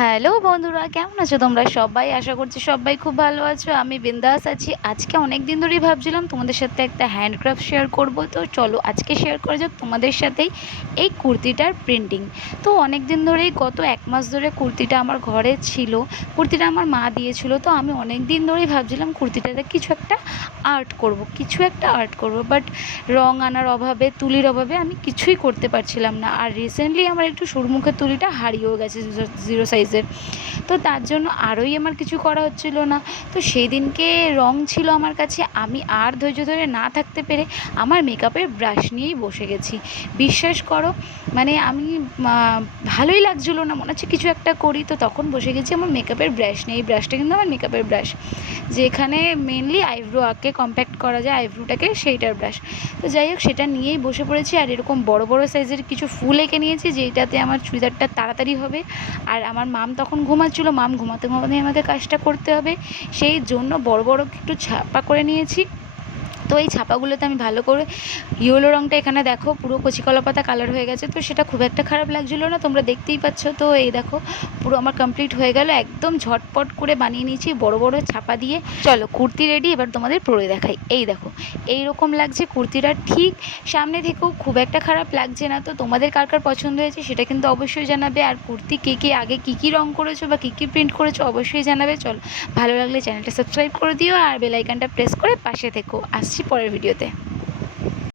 Hello বন্ধুরা, কেমন আছো তোমরা সবাই? আশা করছি সবাই খুব ভালো আছো। আমি বিন্দাস আছি। আজকে অনেক দিন ধরেই ভাবছিলাম তোমাদের সাথে একটা হ্যান্ডক্রাফট শেয়ার করব, তো চলো আজকে শেয়ার করা যাক তোমাদের সাথেই এই কুর্তিটার প্রিন্টিং। তো অনেক দিন ধরেই, গত 1 মাস ধরে কুর্তিটা আমার ঘরে ছিল। কুর্তিটা আমার মা দিয়েছিল, তো আমি অনেক দিন ধরেই ভাবছিলাম কুর্তিটাতে কিছু একটা আর্ট করব, বাট রং আনার অভাবে, তুলির অভাবে আমি কিছুই করতে পারছিলাম না। আর রিসেন্টলি আমার একটু সুরমুখের তুলিটা হারিয়েও গেছে, 0 সাইজের। তো তার জন্য আরোই আমার কিছু করা হচ্ছিল না। তো সেই দিনকে রং ছিল আমার কাছে, আমি আর ধৈর্য ধরে না থাকতে পেরে আমার মেকআপের ব্রাশ নিয়েই বসে গেছি। বিশ্বাস করো, মানে আমি ভালোই লাগছিলো না, মনে হচ্ছে কিছু একটা করি। তো তখন বসে গেছি আমার মেকআপের ব্রাশ নিয়ে। এই ব্রাশটা কিন্তু আমার মেকআপের ব্রাশ, যেখানে মেনলি আইব্রো আঁকে কম্প্যাক্ট করা যায় আইব্রোটাকে, সেইটার ব্রাশ। তো যাই হোক, সেটা নিয়েই বসে পড়েছি। আর এরকম বড় বড় সাইজের কিছু ফুল এঁকে নিয়েছি, যেটাতে আমার চুড়িদারটা তাড়াতাড়ি হবে। আর আমার মাম তখন ঘুমাচ্ছিলো, মাম ঘুমাতে ঘুমাতে আমাকে কাজটা করতে হবে, সেই জন্য বড় বড় একটু ছাপা করে নিয়েছি। তো এই ছাপাগুলোতে আমি ভালো করে ইয়েলো রঙটা, এখানে দেখো পুরো কচি কলা পাতা কালার হয়ে গেছে, তো সেটা খুব একটা খারাপ লাগছিলো না, তোমরা দেখতেই পাচ্ছ। তো এই দেখো পুরো আমার কমপ্লিট হয়ে গেল, একদম ঝটপট করে বানিয়ে নিয়েছি বড় বড় ছাপা দিয়ে। চলো কুর্তি রেডি, এবার তোমাদের পরে দেখাই। এই দেখো এই রকম লাগছে কুর্তিটা, ঠিক সামনে থেকেও খুব একটা খারাপ লাগছে না। তো তোমাদের কার কার পছন্দ হয়েছে সেটা কিন্তু অবশ্যই জানাবে। আর কুর্তি কে কে আগে কী কী রঙ করেছো বা কী কী প্রিন্ট করেছো অবশ্যই জানাবে। চলো, ভালো লাগলে চ্যানেলটা সাবস্ক্রাইব করে দিও আর বেল আইকনটা প্রেস করে পাশে থেকো। আসছি পরের ভিডিওতে।